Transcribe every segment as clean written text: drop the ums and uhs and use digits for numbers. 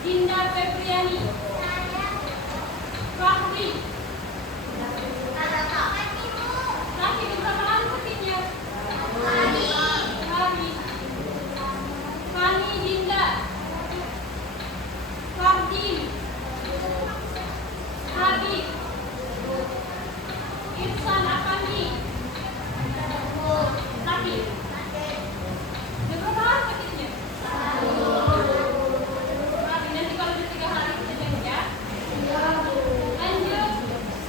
Dinda Febriani. Fahri. Lagi beberapa kali pentingnya. Hari. Fani Dinda. Fardin. Habib. Irsan Afandi. Lagi. Beberapa kali pentingnya. Nanti kalau udah 3 hari kita janji ya. Lanjut.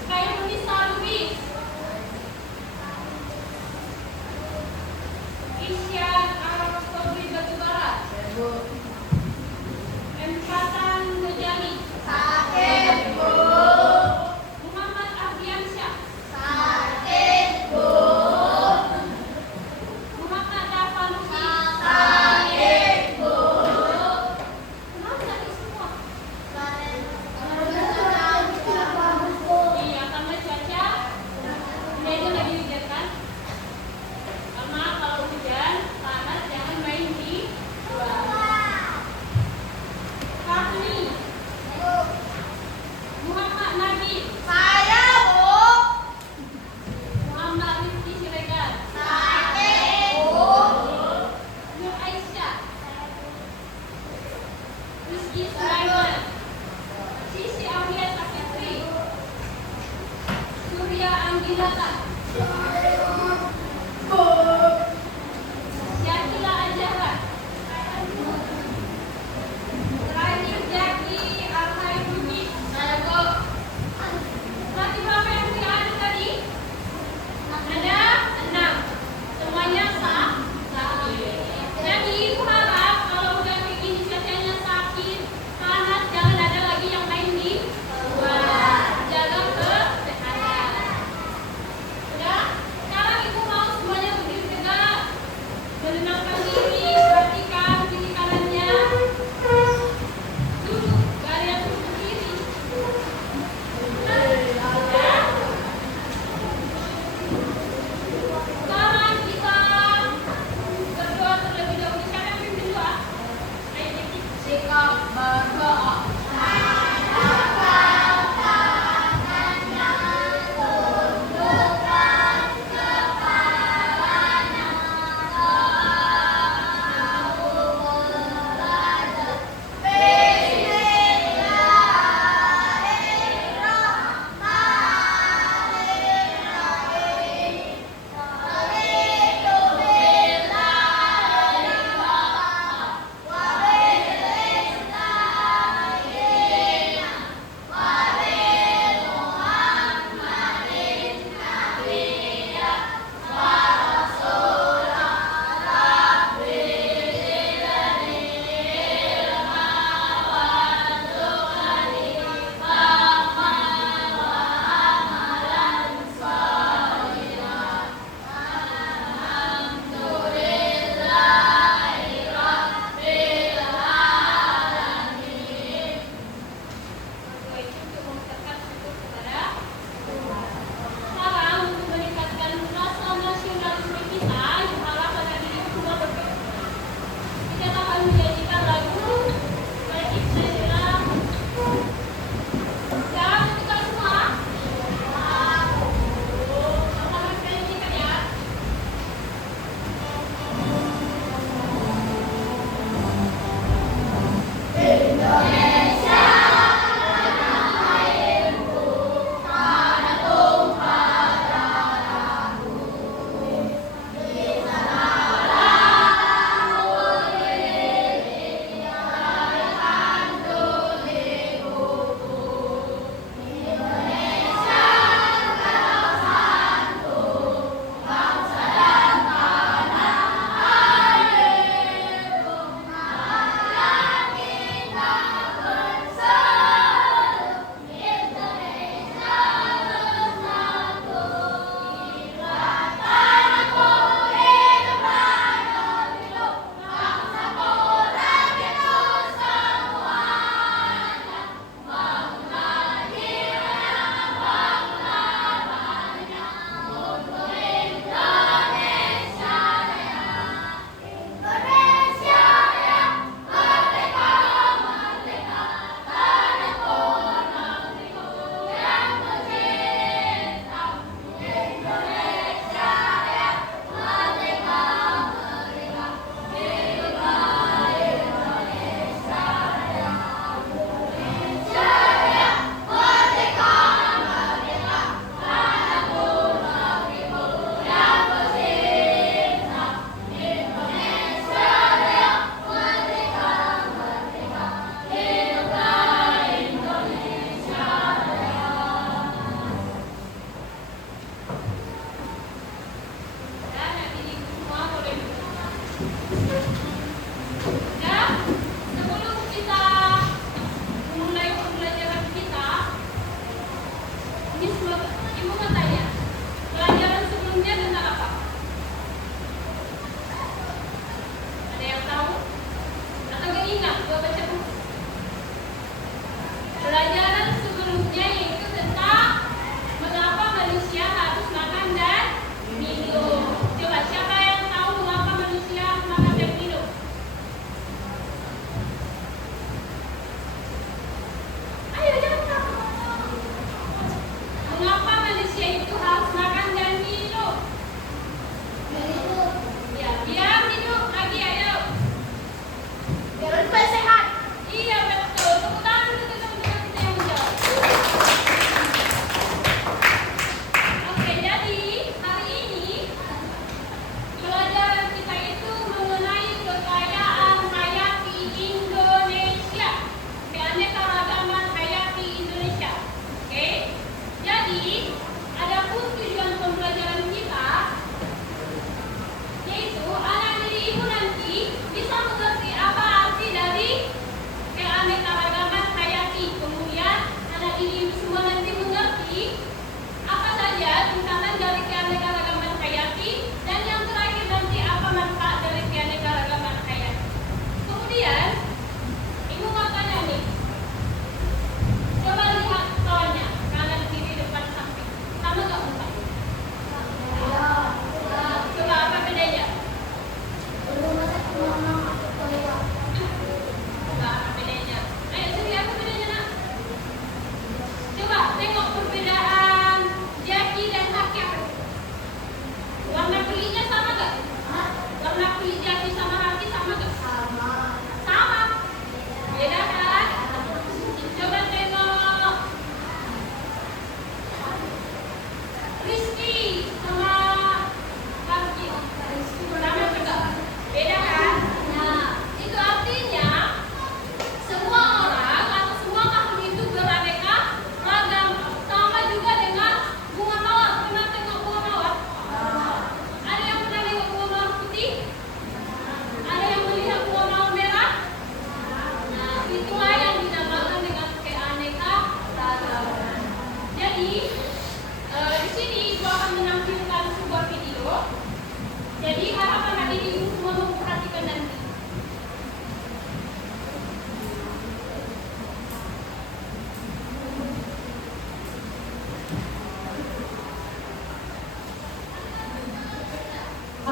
Kayak Nisa Lubis. Isyan Al-Sobri Batubara. Empatan Mujani. Muhammad Ardiansyah. Muhammad Dafanusi. Kenapa tadi semua? Iya, karena cuaca udah itu lagi hujan kan? Karena kalau hujan panas jangan main di luar.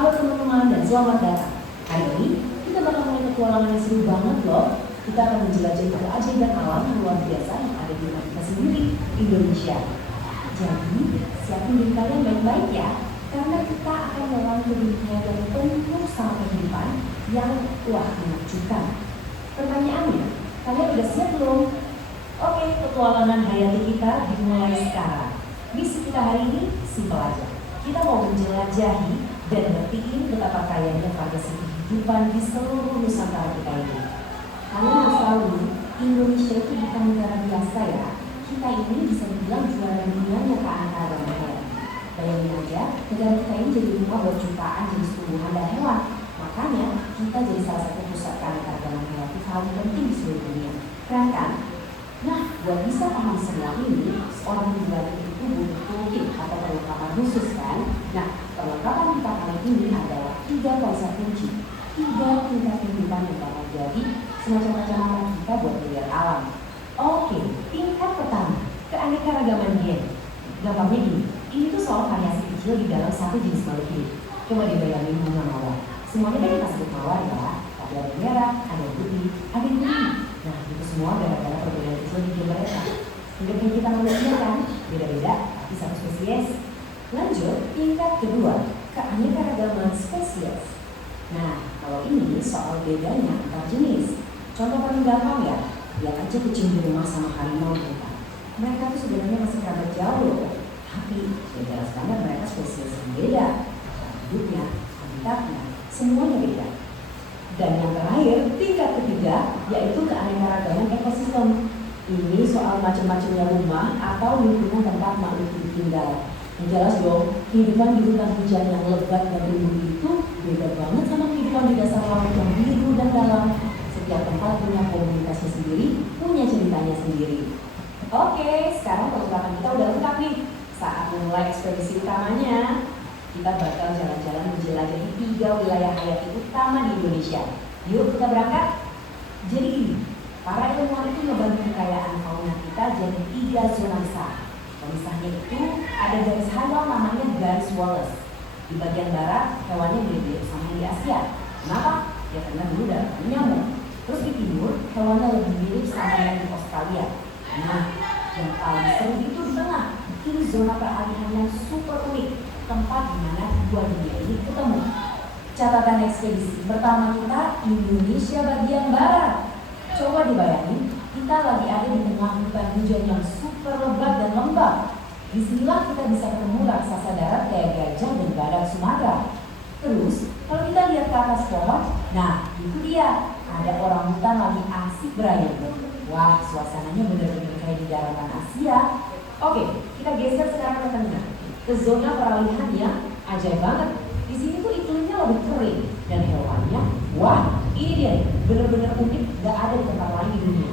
Halo teman-teman dan selamat datang. Hari ini kita bakal mulai petualangan yang seru banget loh. Kita akan menjelajahi keajaiban alam yang luar biasa yang ada di rumah kita sendiri, Indonesia. Jadi, siapin diri kalian baik-baik ya, karena kita akan melewati dunia yang penuh sama kehidupan yang menakjubkan. Pertanyaannya, kalian udah siap belum? Oke, petualangan hayati kita dimulai sekarang. Misi kita hari ini simpel aja. Kita mau menjelajahi dan ngertiin betapa kayanya variasi kehidupan di seluruh Nusantara kita ini. Kalian harus tahu, Indonesia itu bukan negara biasa ya. Kita ini bisa dibilang juara dunianya keanekaragaman hayati. Bayangin aja, negara kita ini jadi rumah buat jutaan jenis tumbuhan dan hewan. Makanya kita jadi salah satu pusat keanekaragaman hayati paling penting di seluruh dunia. Keren kan? Nah, buat bisa paham semua ini, seorang penjelajah itu butuh toolkit atau perlengkapan khusus kan? Nah, perlengkapan kita kali ini adalah 3 konsep kunci, 3 tingkat kehidupan yang bakal jadi semacam kacamata kita buat melihat alam. Oke, tingkat pertama, keanekaragaman gen. Gampangnya gini, ini tuh soal variasi kecil di dalam satu jenis makhluk hidup. Coba dibayangin bunga mawar. Semuanya kan kita sebut mawar ya, tapi ada yang merah, ada yang putih, ada yang biru. Nah, itu semua gara-gara perbedaan kecil di gen mereka. Hidupnya kita manusia kan, beda-beda, tapi satu spesies. Lanjut, tingkat kedua, keanekaragaman spesies. Nah, kalau ini soal bedanya antar jenis. Contoh paling gampang ya, lihat aja kucing di rumah sama harimau kita. Mereka tuh sebenarnya masih kerabat jauh loh, tapi ya jelas banget mereka spesies yang beda. Hidupnya, habitatnya, semuanya beda. Dan yang terakhir, tingkat ketiga, yaitu keanekaragaman ekosistem. Ini soal macam-macamnya rumah atau lingkungan tempat makhluk hidup tinggal. Yang jelas dong, kehidupan di hutan hujan yang lebat dan rimbun itu beda banget sama kehidupan di dasar laut yang biru dan dalam. Setiap tempat punya komunitasnya sendiri, punya ceritanya sendiri. Oke, sekarang perlengkapan kita udah lengkap nih. Saat memulai ekspedisi utamanya, kita bakal jalan-jalan menjelajahi 3 wilayah hayati utama di Indonesia. Yuk kita berangkat. Jadi gini, para ilmuwan itu ngebagi kekayaan fauna kita jadi 3 zona besar. Pemisahnya itu ada garis hayal namanya garis Wallace. Di bagian barat hewannya mirip-mirip sama yang di Asia. Kenapa? Ya karena dulu darahnya nyamuk. Terus di timur hewannya lebih mirip sama yang di Australia. Nah, yang paling seru itu di tengah. Ini zona peralihan yang super unik, tempat di mana 2 dunia ini ketemu. Catatan ekspedisi pertama kita Indonesia bagian barat. Coba dibayangin, kita lagi ada di tengah hutan hujan yang super lebat dan lembab. Disinilah kita bisa ketemu raksasa darat kayak gajah dan badak Sumatera. Terus, kalau kita lihat ke atas pohon, nah itu dia, ada orang hutan lagi asik berayun. Wah, suasananya benar-benar kayak di daratan Asia. Oke, kita geser sekarang ke tengah, ke zona peralihan yang ajaib banget. Di sini tuh iklimnya lebih kering dan hewannya, wah, ini dia, benar-benar unik, gak ada di tempat lain di dunia.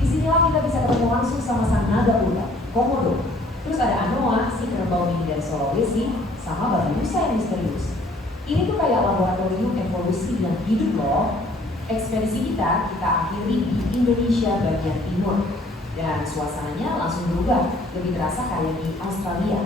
Disinilah kita bisa ketemu langsung sama sang naga hutan, Komodo. Terus ada anoa, si kerbau mini dari Sulawesi, sama babi rusa yang misterius. Ini tuh kayak laboratorium evolusi yang hidup loh. Ekspedisi kita akhiri di Indonesia bagian timur. Dan suasananya langsung berubah, lebih terasa kayak di Australia.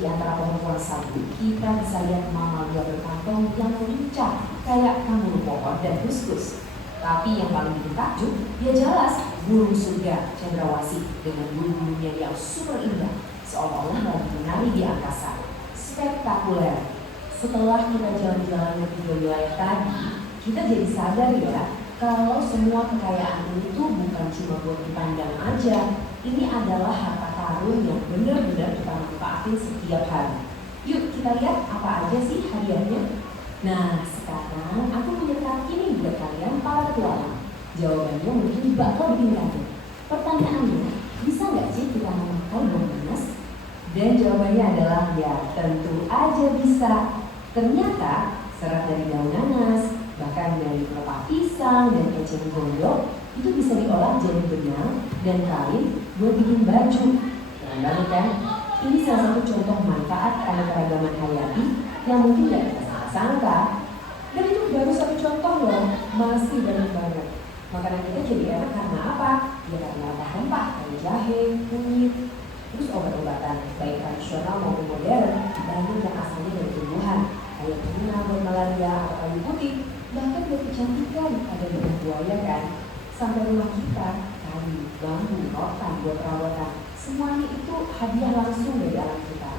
Di antara pohon-pohon sagu, kita bisa lihat mamalia berkantong yang lincah kayak kanguru pohon dan kuskus. Tapi yang paling bikin takjub, ya jelas burung surga cendrawasih dengan bulu-bulunya yang super indah, seolah-olah lagi menari di angkasa. Spektakuler. Setelah kita jalan-jalan ke 3 wilayah tadi, kita jadi sadar ya, kalau semua kekayaan ini tuh bukan cuma buat dipandang aja. Ini adalah harta karun yang benar-benar kita manfaatin setiap hari. Yuk kita lihat apa aja sih hadiahnya. Nah, sekarang aku punya kaki nih buat kalian para petualang. Jawabannya mungkin bakal bikin kaget. Pertanyaannya, bisa nggak sih kita memakai bom nanas? Dan jawabannya adalah ya, tentu aja bisa. Ternyata serat dari daun nanas, bahkan dari pelepah pisang dan eceng gondok itu bisa diolah jadi benang dan kain buat bikin baju. Keren banget kan? Ini salah satu contoh manfaat keanekaragaman hayati yang mungkin gak kita sangka. Dan itu baru satu contoh loh, masih banyak banget. Makanan kita jadi enak karena apa? Ya karena rempah kayak jahe, kunyit, terus obat-obatan baik tradisional maupun modern banyak yang asalnya dari tumbuhan kayak bunga buat Australia atau kayu putih, bahkan buat kecantikan ada lidah buaya kan. Sampai rumah kita, kayu, bambu, rotan buat perawatan, semuanya itu hadiah langsung dari alam kita.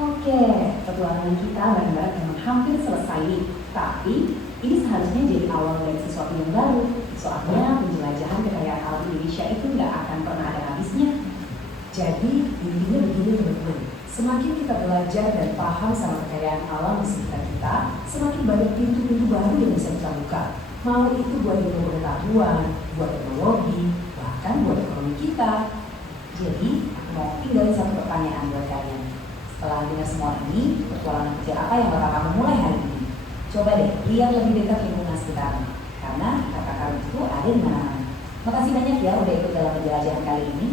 Oke, petualangan kita bareng-bareng memang hampir selesai nih. Tapi ini seharusnya jadi awal dari sesuatu yang baru. Soalnya penjelajahan kekayaan alam Indonesia itu nggak akan pernah ada habisnya. Jadi intinya begini teman-teman, semakin kita belajar dan paham sama kekayaan alam di sekitar kita, semakin banyak pintu-pintu baru yang bisa kita buka. Mau itu buat ilmu pengetahuan, buat teknologi, bahkan buat ekonomi kita. Jadi aku mau tinggalin satu pertanyaan buat kalian. Setelah dengar semua ini, petualangan kecil apa yang bakal kamu mulai hari ini? Coba deh lihat lebih dekat lingkungan sekitarmu, karena kata kamu itu ada di mana-mana. Makasih banyak ya udah ikut dalam penjelajahan kali ini.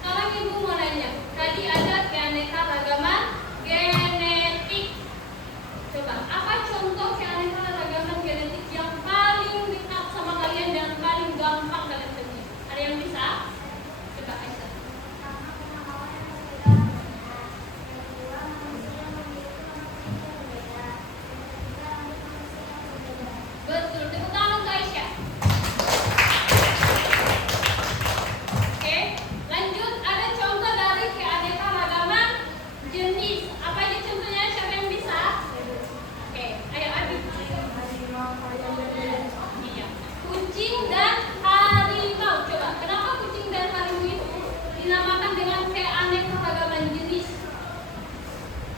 Sekarang Ibu mau nanya, tadi ada keanekaragaman genetik. Coba, apa contoh keanekaragaman genetik yang paling dekat sama kalian dan paling gampang kalian temui? Ada yang bisa? Coba Aisyah. Betul, tepuk tangan untuk Aisyah. Oke, lanjut. Ada contoh dari keanekaragaman jenis. Apa aja contohnya? Siapa yang bisa? Oke, ayo Adit. Iya. Kucing dan harimau. Coba, kenapa kucing dan harimau itu dinamakan dengan keanekaragaman jenis?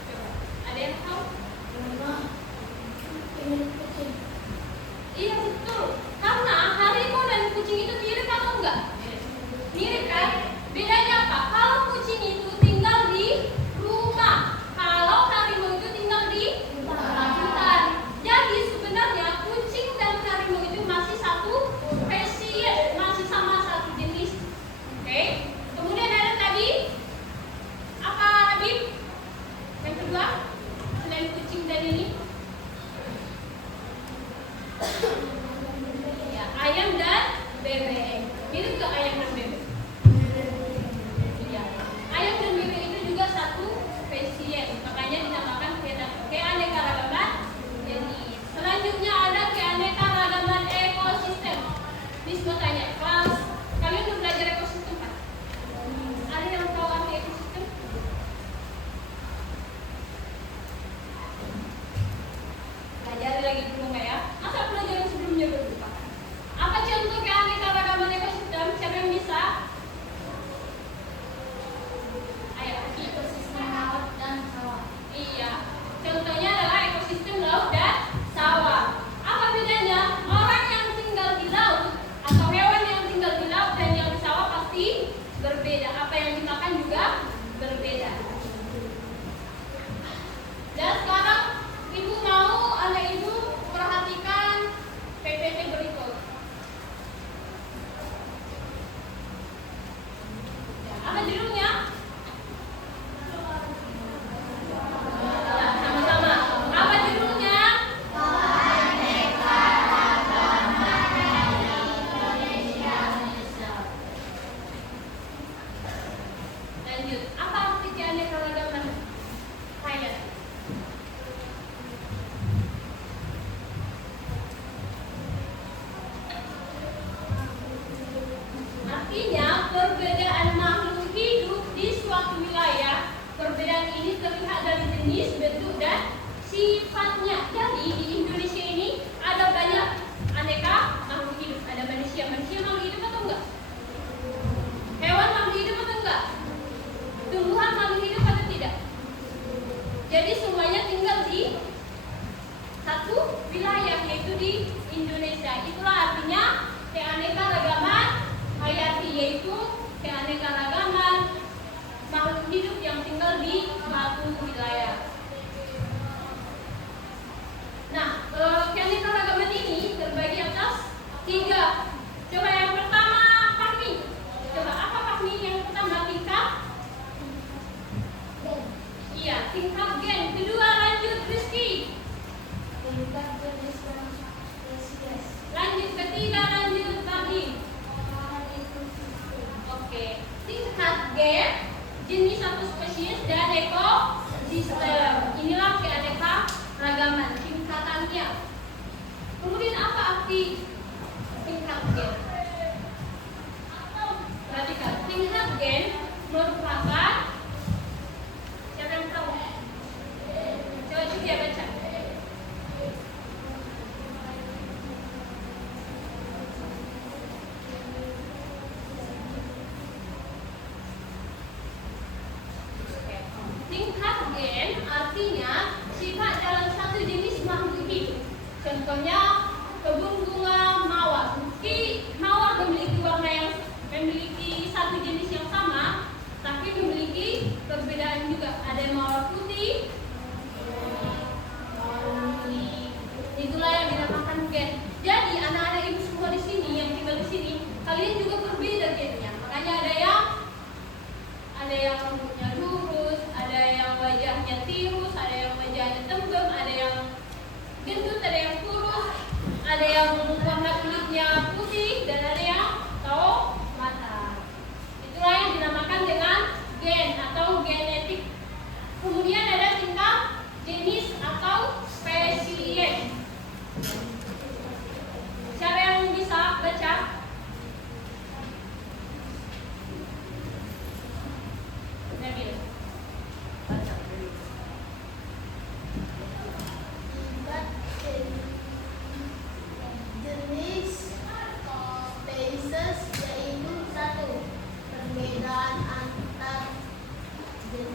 Coba, ada yang tahu? Iya betul, karena harimau dan kucing itu mirip atau enggak? Mirip kan? Bedanya apa? Kalau kucing itu tinggal di rumah, kalau harimau itu tinggal di hutan. Jadi sebenarnya kucing dan harimau itu masih satu spesies, masih sama satu jenis. Oke? Kemudian ada tadi apa Habib? Yang kedua, selain kucing dan ini? Ya, ayam dan bebek. Mirip ke ayam dan bebek? Iya. Ayam dan bebek itu juga satu spesies, makanya dinamakan keanekaragaman jenis. Selanjutnya ada keanekaragaman ekosistem. Miss mau tanya, kelas kalian udah belajar ekosistem kan? Ada yang tahu arti ekosistem? Pelajari lagi dulu nggak ya? Masa pelajaran sebelumnya udah lupa? Apa contoh keanekaragaman ekosistem? Siapa yang bisa? Ayo, ekosistem laut dan sawah. Iya, contohnya adalah ekosistem laut dan sawah. Apa bedanya? Orang yang tinggal di laut atau hewan yang tinggal di laut dan yang di sawah pasti berbeda. Apa yang dimakan juga berbeda. Dan sekarang Ibu mau anak Ibu perhatikan PPT berikut. Ya, apa judulnya? Ya, sama-sama. Apa judulnya? Lanjut. Apa arti keanekaragaman hayat? Artinya perbedaan makhluk hidup di suatu wilayah. Perbedaan ini terlihat dari jenis, bentuk, dan sifatnya. Jadi di Indonesia ini ada banyak aneka makhluk hidup. Ada manusia. Manusia makhluk hidup atau enggak? Hewan makhluk hidup atau enggak? Tumbuhan makhluk hidup atau tidak? Jadi semuanya tinggal di satu wilayah, yaitu di Indonesia. Itulah artinya keanekaragaman hayati, yaitu keanekaragaman makhluk hidup yang tinggal di satu wilayah. Nah, keanekaragaman ini terbagi atas 3. Coba yang pertama, Fahmi. Coba apa Fahmi yang pertama? Tingkat? Iya, tingkat gen. Kedua, lanjut Rizky. Tingkat jenis dan spesies. Lanjut ketiga, lanjut tadi. Oke, tingkat gen, jenis atau suatu spesies dan ekosistem. Inilah keanekaragaman tingkatannya. Kemudian apa arti tingkat gen? Perhatikan, tingkat gen merupakan, siapa yang tahu? Coba ya baca. Tingkat gen artinya sifat dalam satu jenis makhluk hidup. Contohnya kebun bunga mawar. Mawar memiliki satu jenis yang sama, tapi memiliki perbedaan juga. Ada mawar putih, itulah yang dinamakan gen. Jadi anak-anak ibu semua di sini yang tinggal di sini, kalian juga berbeda gennya. Makanya ada yang rambutnya lurus, ada yang wajahnya tirus, ada yang wajahnya tembem, ada yang gendut, ada yang kurus, ada yang warna kulitnya putih, dan ada yang tahu mata. Itulah yang dinamakan dengan gen atau genetik. Kemudian ada tingkat jenis atau spesies. Siapa yang bisa baca? Nabil. Baca. Jenis spesies yaitu satu, perbedaan antar jenis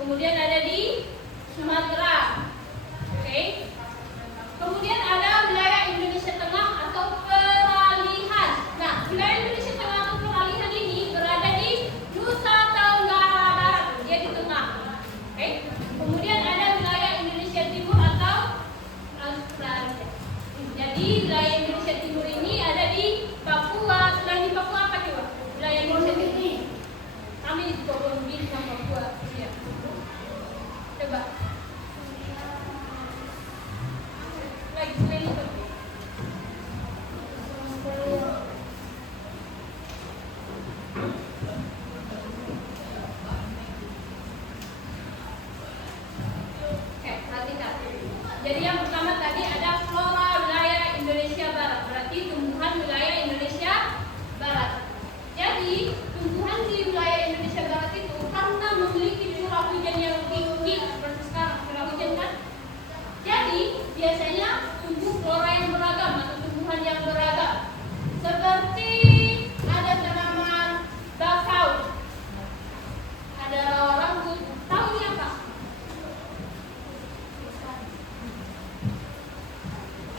Kemudian ada di Sumatera. Oke. Kemudian ada wilayah Indonesia Tengah atau peralihan. Nah, wilayah Indonesia Tengah atau peralihan ini berada di Nusa Tenggara Barat. Dia di tengah. Oke. Kemudian ada wilayah Indonesia Timur atau Australia. Jadi wilayah Indonesia Timur ini ada di Papua. Selain di Papua apa coba? Wilayah Indonesia Timur. Kami di Kolombia sama Papua. Ya. Coba. Lagi selain itu. Oke, perhatikan. Jadi yang pertama tadi ada flora wilayah Indonesia Barat, berarti tumbuhan wilayah Indonesia Barat. Jadi tumbuhan di wilayah Indonesia Barat itu karena memiliki curah hujan yang tinggi seperti sekarang curah hujan kan, jadi biasanya tumbuh flora yang beragam atau tumbuhan yang beragam. Seperti ada tanaman bakau, ada rawa rambut. Tahu ini apa?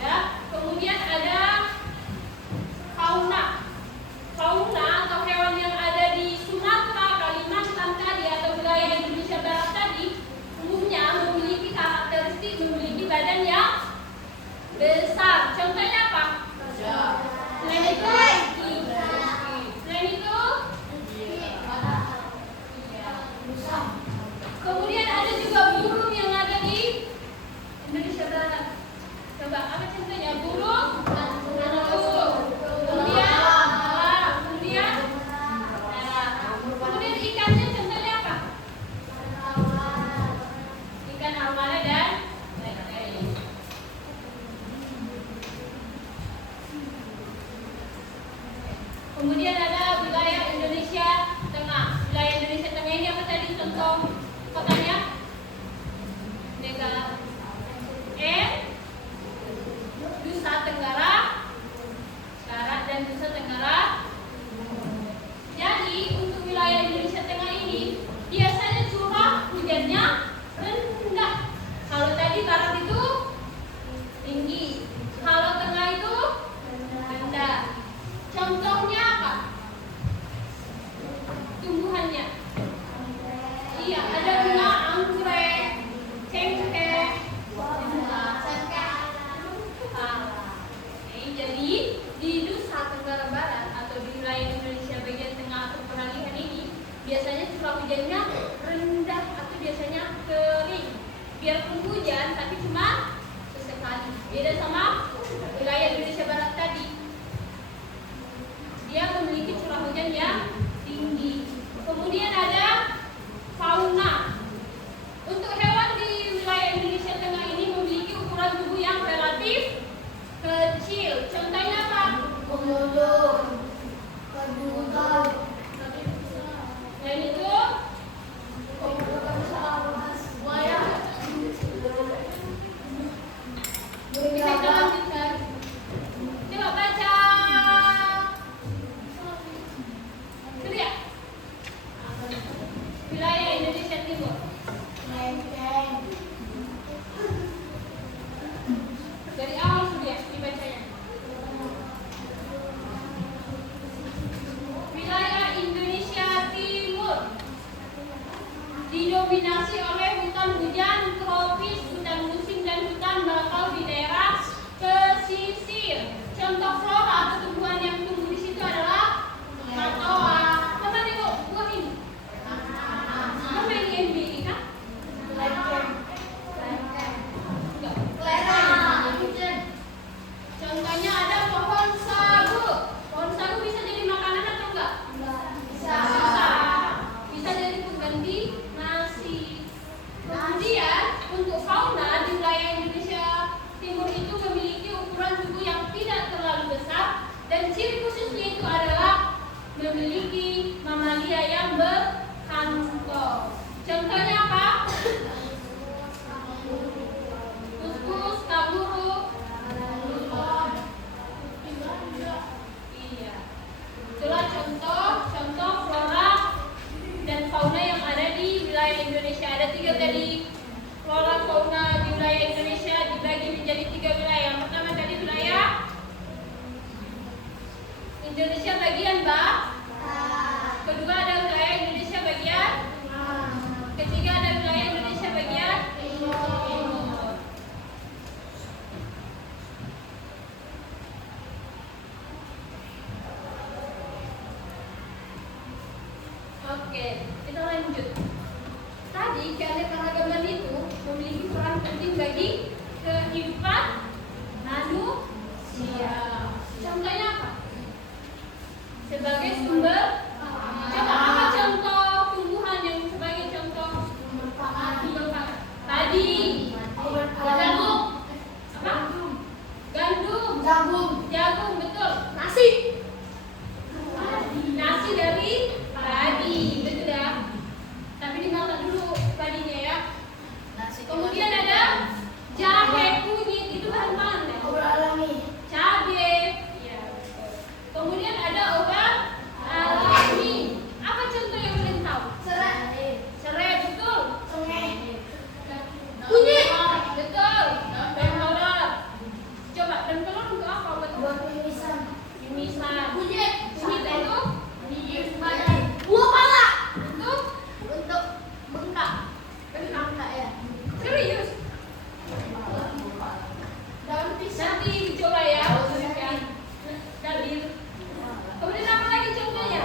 Ya, kemudian ada fauna. Fauna atau hewan yang ada di Sumatera, Kalimantan tadi atau wilayah Indonesia Barat tadi umumnya memiliki karakteristik memiliki badan yang besar. Contohnya apa? Selain itu, kemudian ada juga burung yang ada di Indonesia Barat. Coba apa contohnya? Burung. Kemudian ikannya contohnya apa? Ikan arwana dan lain-lain. Kemudian ada wilayah Indonesia Tengah. Wilayah Indonesia Tengah ini apa tadi contoh kotanya? Negara Nusa Tenggara Barat dan Nusa Tenggara. Jadi untuk wilayah Indonesia Tengah ini biasanya curah hujannya rendah. Kalau tadi barat itu tinggi, kalau tengah itu rendah. Contohnya apa? Tumbuhannya. Iya, ada bunga anggrek, cengkeh. Jadi di Nusa Tenggara Barat atau di wilayah Indonesia bagian tengah atau peralihan ini biasanya curah hujannya rendah atau biasanya kering. Biarpun hujan tapi cuma sesekali. Beda sama wilayah Indonesia Barat tadi. Dia memiliki curah hujan yang tinggi. Kemudian ada fauna. Untuk hewan di wilayah Indonesia Tengah ini memiliki ukuran tubuh yang relatif kecil. Contohnya apa? Komodo, kadunggal. Dan itu Buaya. bisa kita lanjutkan. Coba baca. Teriak. Wilayah Indonesia Timur. Menteng. Dari awal sudah dibacanya. Wilayah Indonesia Timur didominasi oleh hutan hujan tropis, hutan musim dan hutan bakau di daerah pesisir. Contoh flora atau tumbuhan yang tumbuh di situ adalah katoa. Teman tengok buah ini. Kamu yang di MBI kan? Enggak. Contohnya ada pohon sagu. Pohon sagu bisa jadi makanan atau enggak? Bisa. Bisa jadi pengganti nasi. Kemudian untuk fauna di wilayah Indonesia Timur itu memiliki ukuran tubuh yang tidak terlalu besar dan ciri khusus Indonesia. Ada 3 tadi flora fauna di wilayah Indonesia dibagi menjadi 3 wilayah. Yang pertama tadi wilayah Indonesia bagian kedua ada wilayah Indonesia bagian ketiga ada wilayah Indonesia bagian timur. Oke, kita lanjut. Tadi keanekaragaman itu memiliki peran penting bagi kehidupan manusia. Contohnya apa? Sebagai sumber, coba apa contoh tumbuhan yang sebagai contoh sumber pangan? Tadi, jagung, apa? Jagung, betul. Nasi dari padi, betul ya. Tapi dimakan dulu padinya ya. Kemudian ada jahe, kunyit, itu bahan pangan ya? Cabai, ya, betul. Kemudian ada obat alami. Apa contoh yang kalian tahu? Serai, betul. Kunyit, betul. Dan telur. Coba, dan telur untuk apa? Betul. Mimisan. Kunyit itu? Buah pala. Untuk bengkak. Serius? Nanti coba ya. Dalil. Kemudian apa lagi contohnya?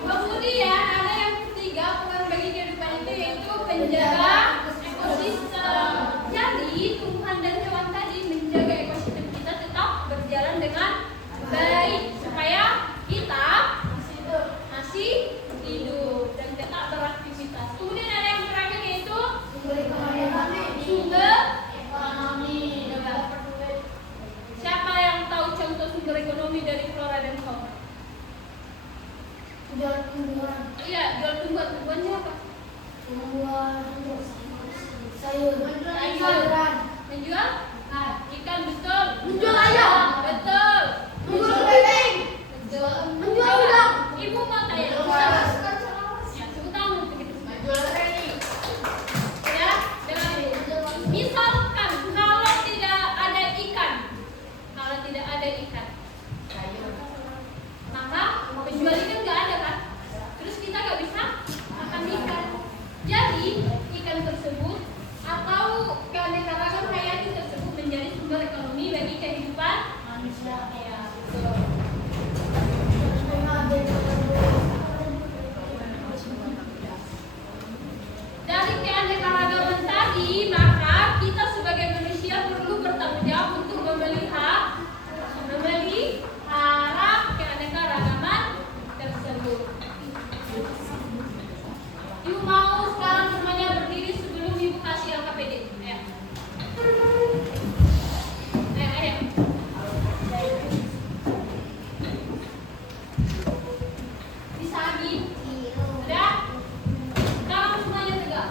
Kemudian ada yang ketiga peran bagi kehidupan itu yaitu penjaga ekosistem. Jadi tumbuhan dan hewan tadi menjaga ekosistem kita tetap berjalan dengan baik supaya kita masih hidup dan tetap beraktivitas. Kemudian ada yang terakhir yaitu sumber ekonomi. Siapa yang tahu contoh sumber ekonomi dari flora dan fauna? Iya, jual tumbuhan. Tumbuhannya apa? Sayur. Menjual ikan, betul. Menjual ayam. Betul. Menjual bebek. Betul. Menjual udang. Ibu mau tanya. Ya, tepuk tangan untuk itu. Ya, dengan misalkan kalau tidak ada ikan, maka penjual ikan nggak ada kan? Terus kita nggak bisa makan ikan. Jadi ikan tersebut atau keanekaragaman hayati tersebut menjadi sumber ekonomi bagi kehidupan manusia. Ya, betul. Dari keanekaragaman tadi, maka kita sebagai manusia perlu bertanggung jawab untuk memelihara keanekaragaman tersebut. Ibu mau sekarang semuanya berdiri sebelum ibu kasih LKPD. Ayo. Ayo. Bisa lagi? Udah? Sekarang semuanya tegak.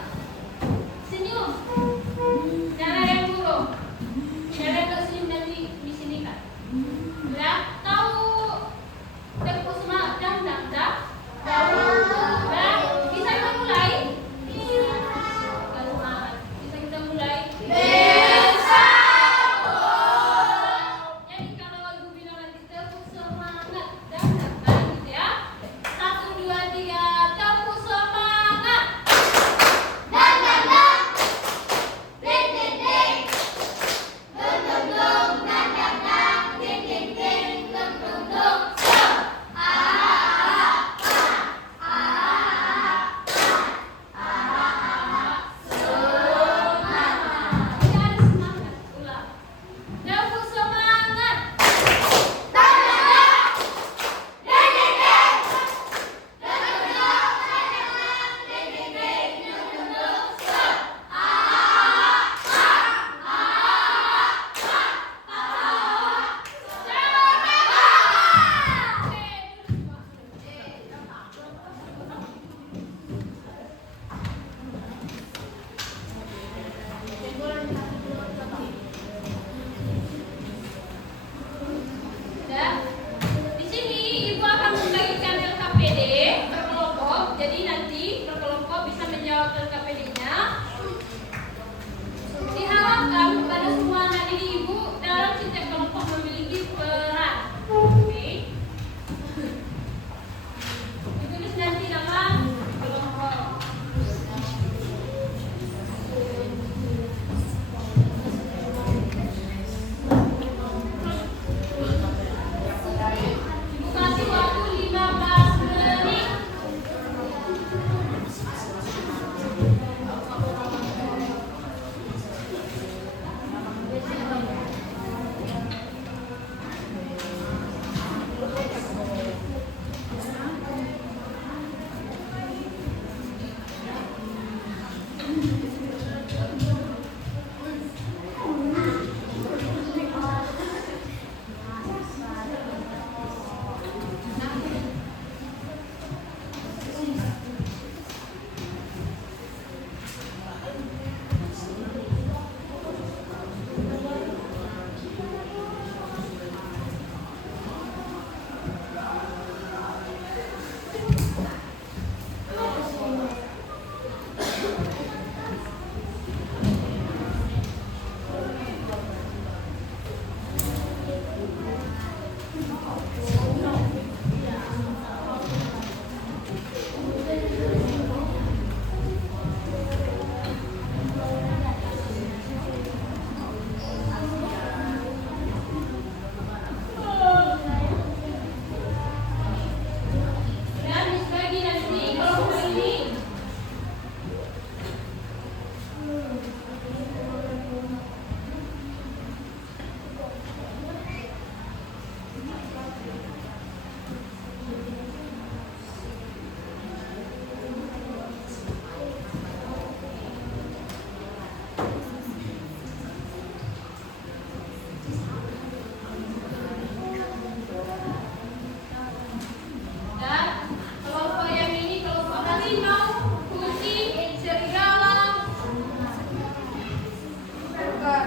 Senyum. Jangan ada yang buruk. Jangan ada yang senyum nanti di sini kan. Udah? Tahu Tengku Semak dan Tahu? Udah? Bisa kita mulai? wakil KPD-nya. Diharapkan kepada semua anak didik ibu dalam setiap kelompok memiliki peran. Oke. Ditulis nanti nama kelompok. Ibu kasih waktu 15 menit. Dan dibagi nanti kelompok ini. Dan kelompok yang ini kelompok harimau, kucing, serigala, bebek.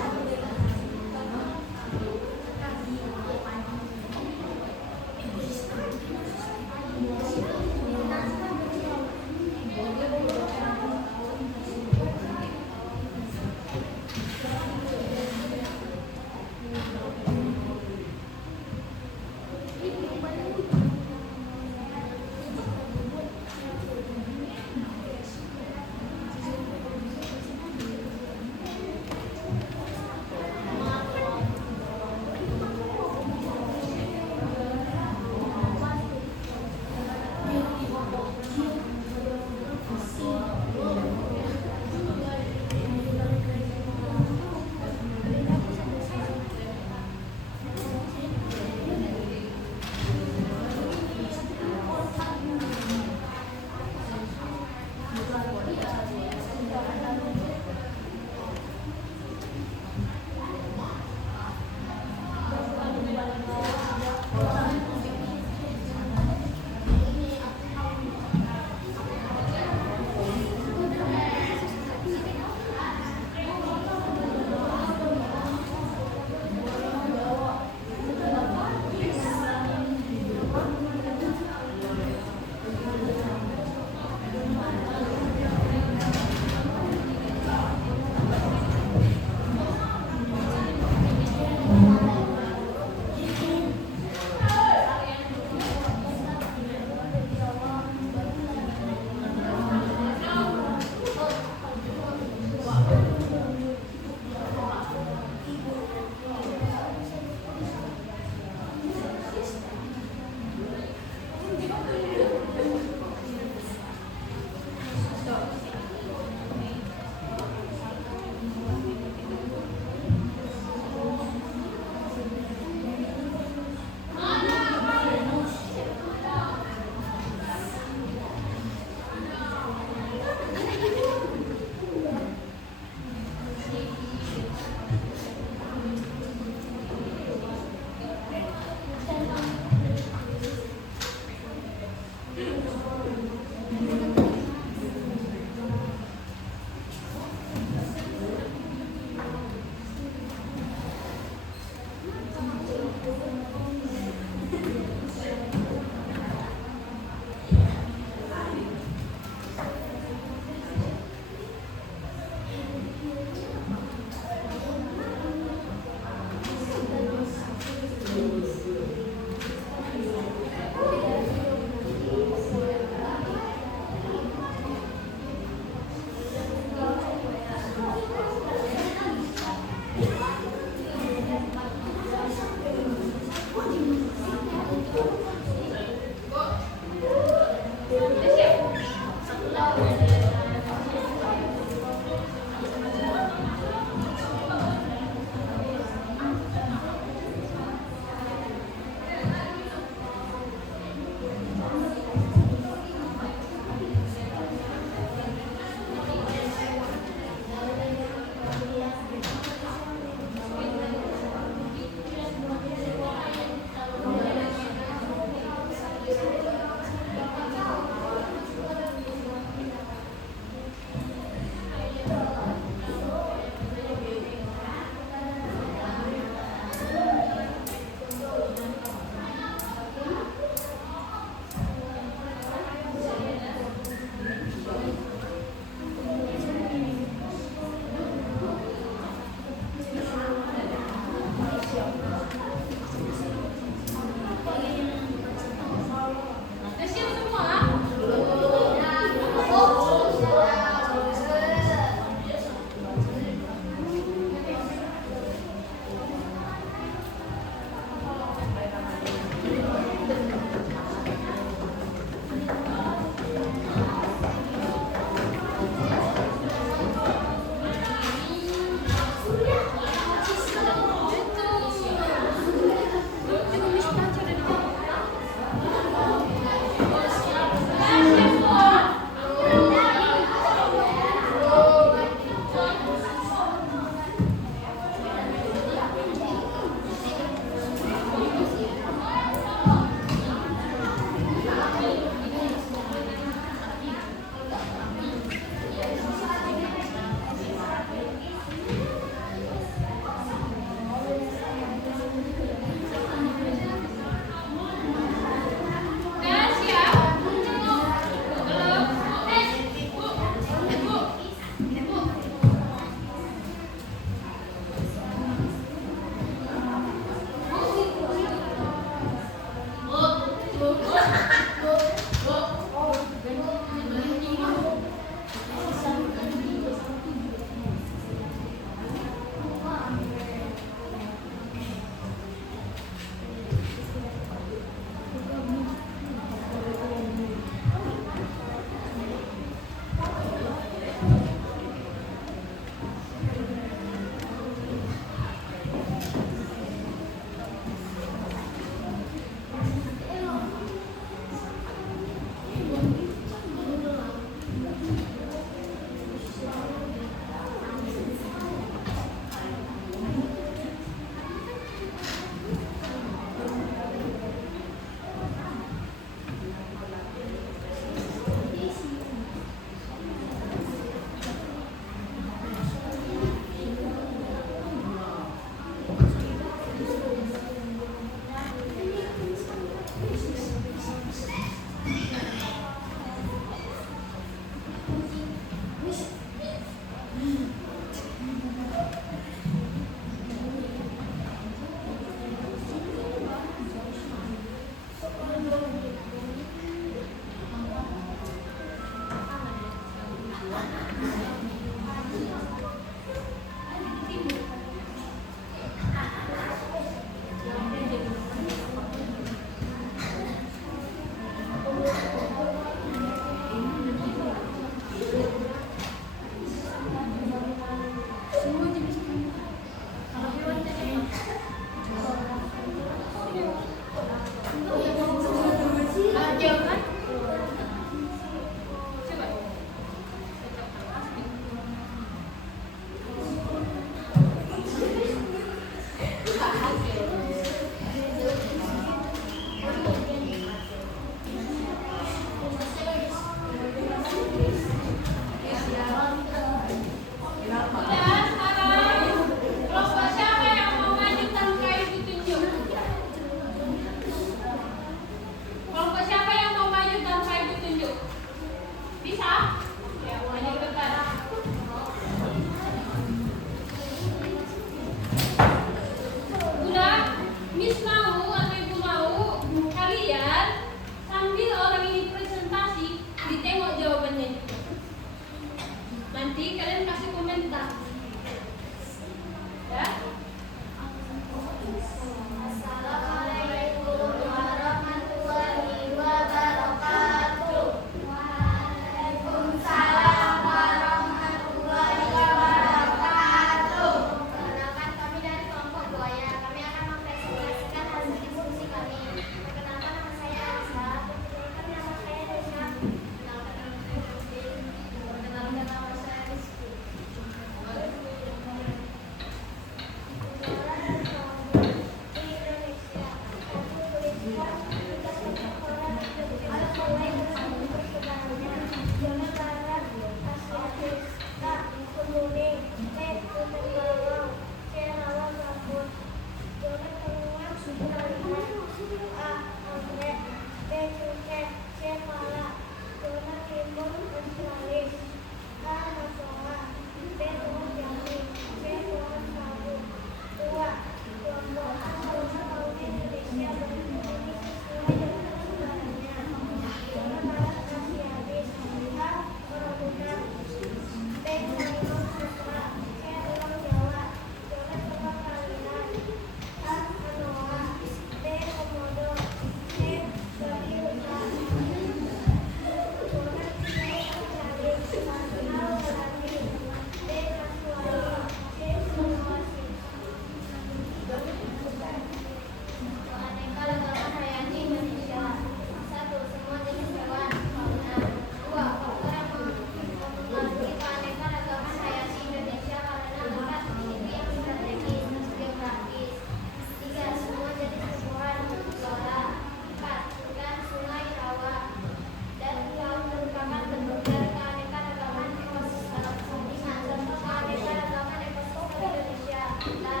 kita.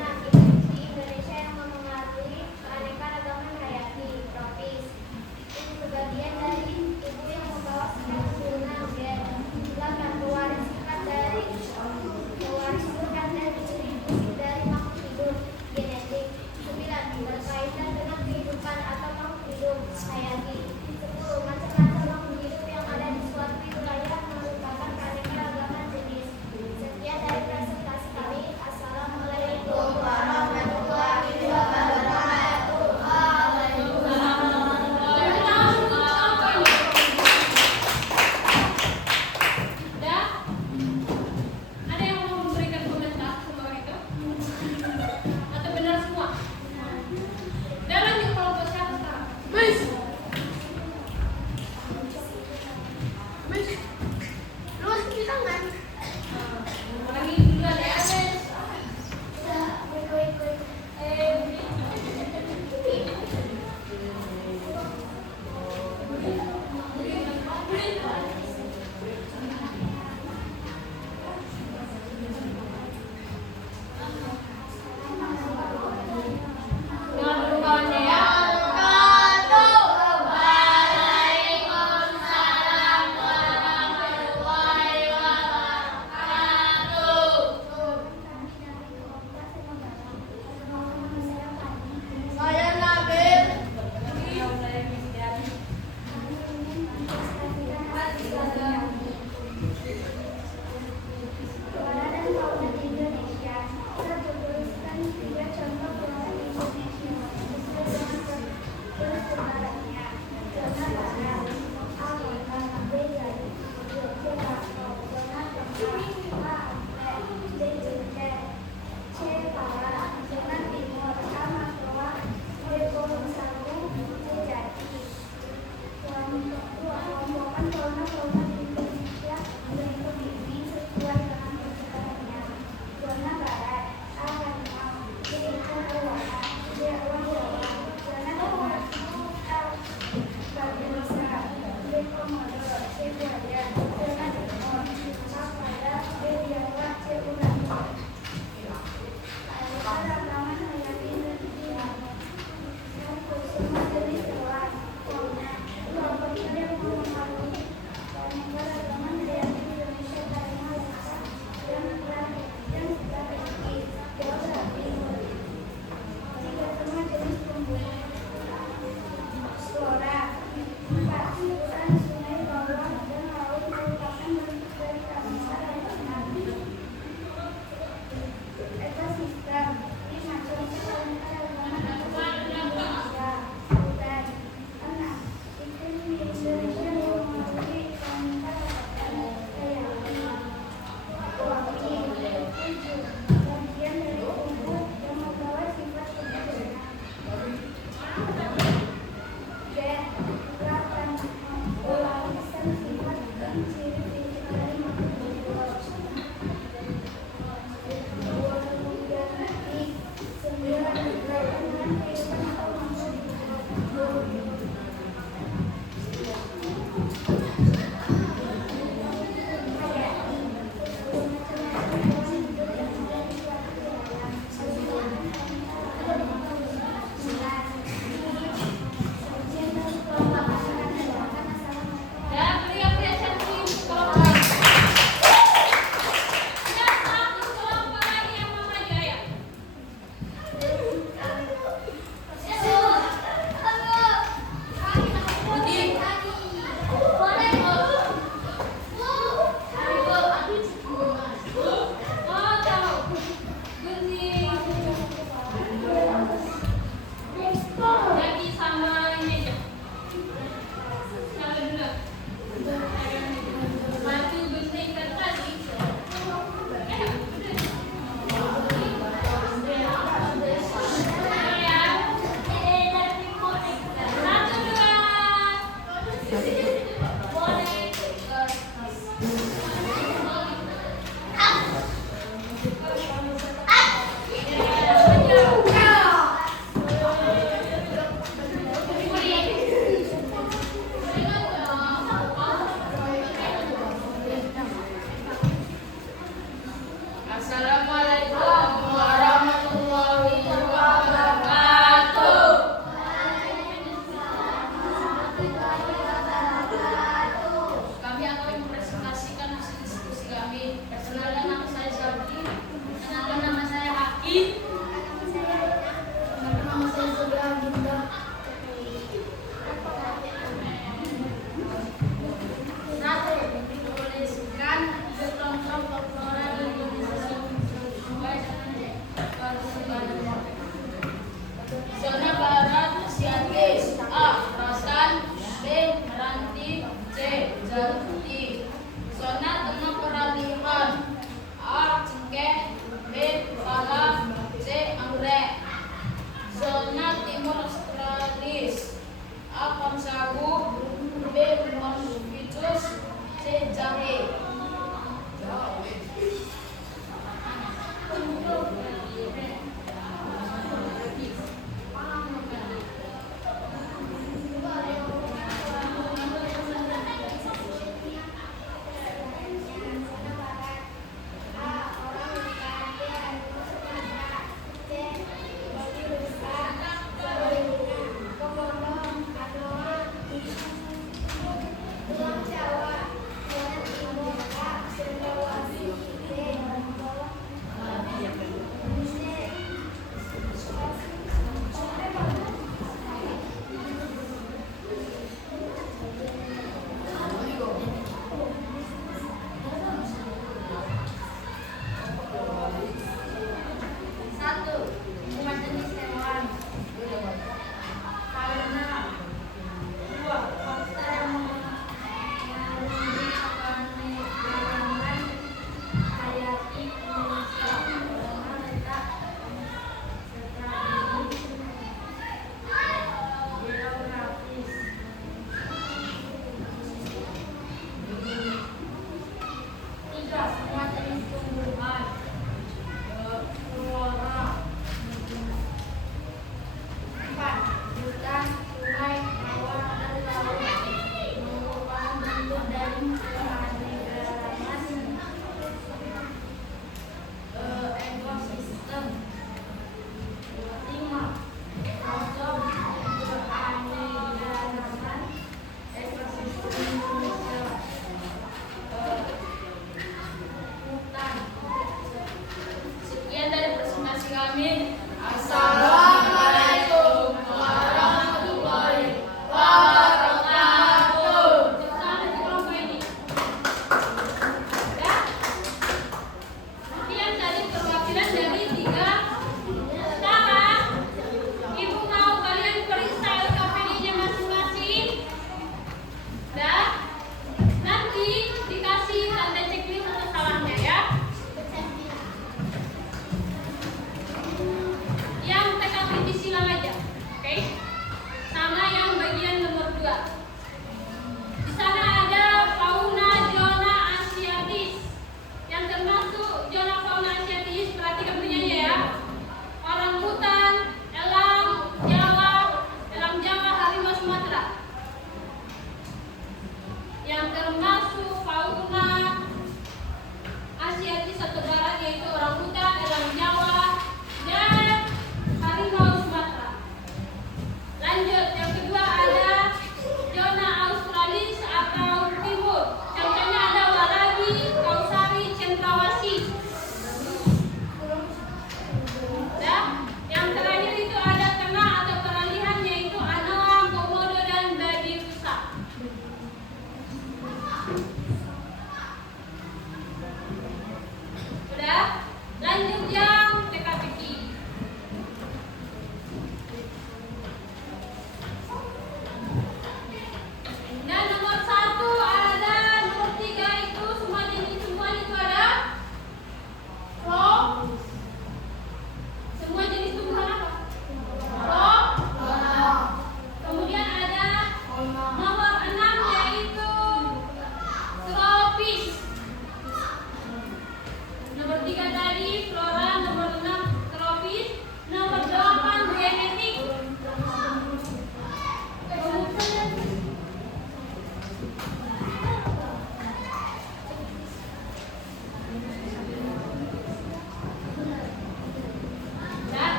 Nah, di Indonesia yang memengaruhi keanekaragaman hayati tropis. Ini sebagian dari tubuh yang membawa sifat turunan gen. 8. Pewaris sifat dari pewaris bukan dan distribusi dari makhluk hidup genetik. 9. Berkaitan dengan kehidupan atau makhluk hidup hayati. 10. Macam-macam makhluk hidup yang ada di suatu wilayah merupakan keanekaragaman jenis. Sekian dari presentasi kami. Assalamualaikum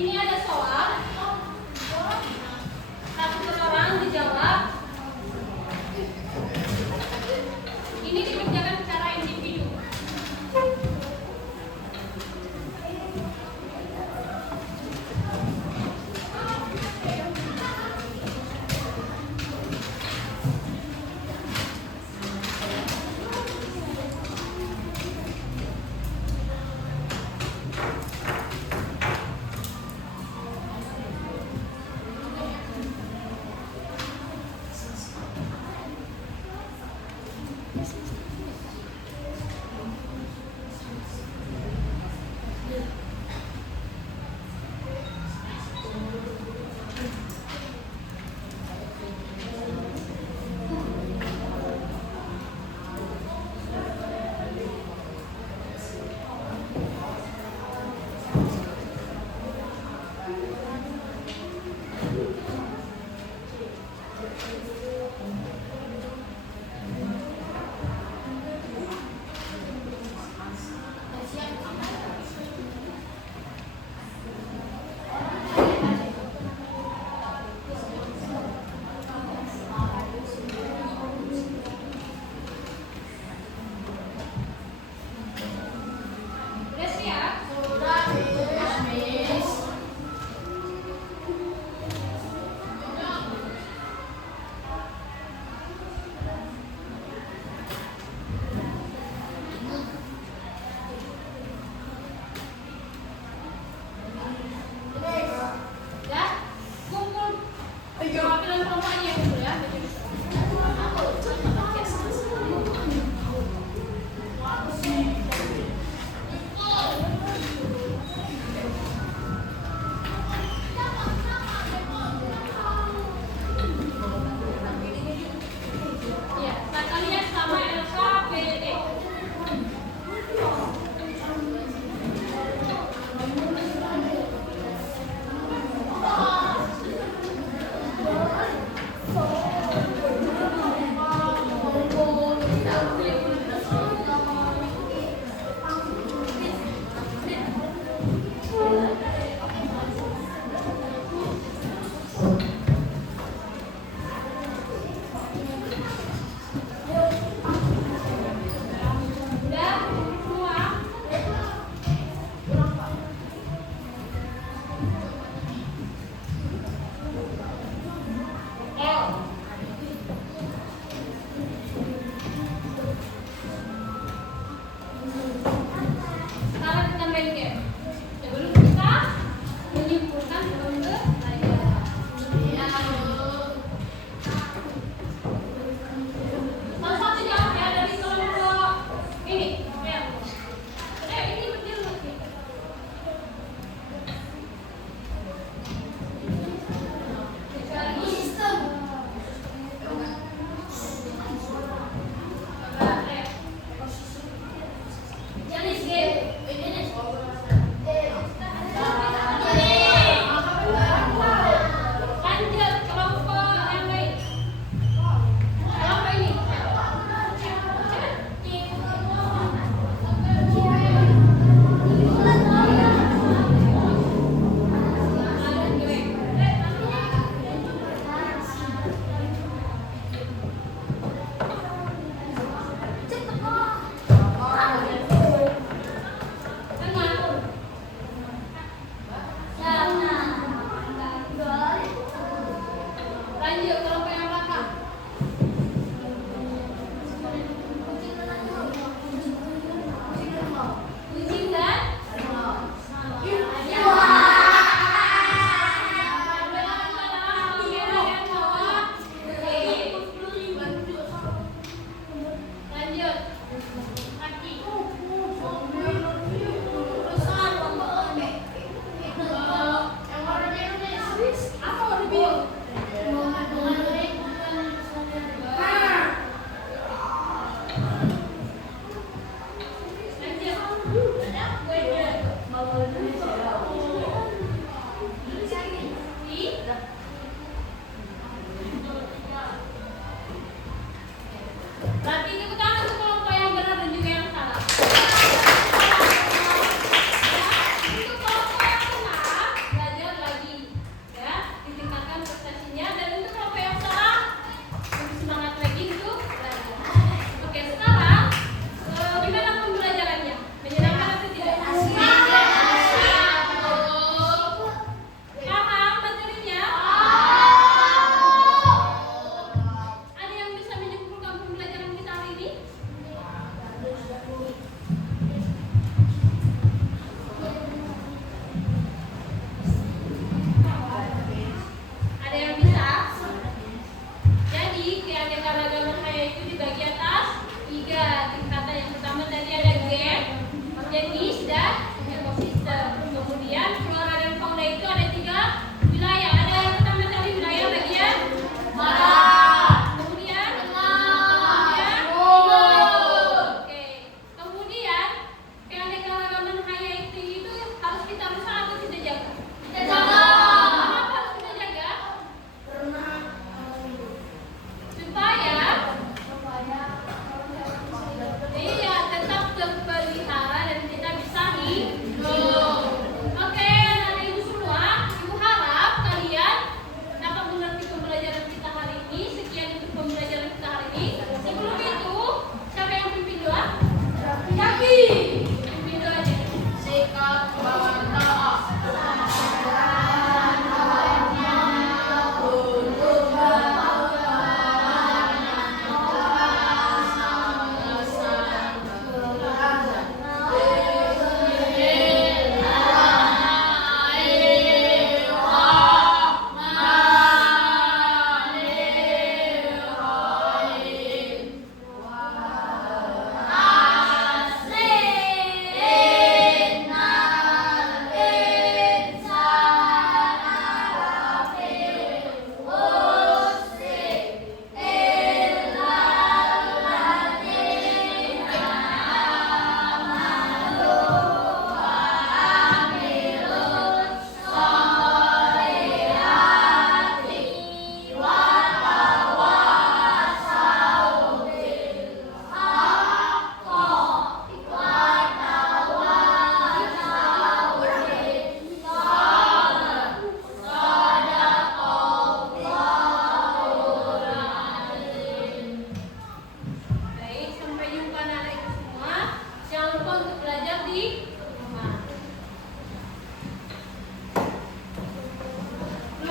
Ini ada soal. Satu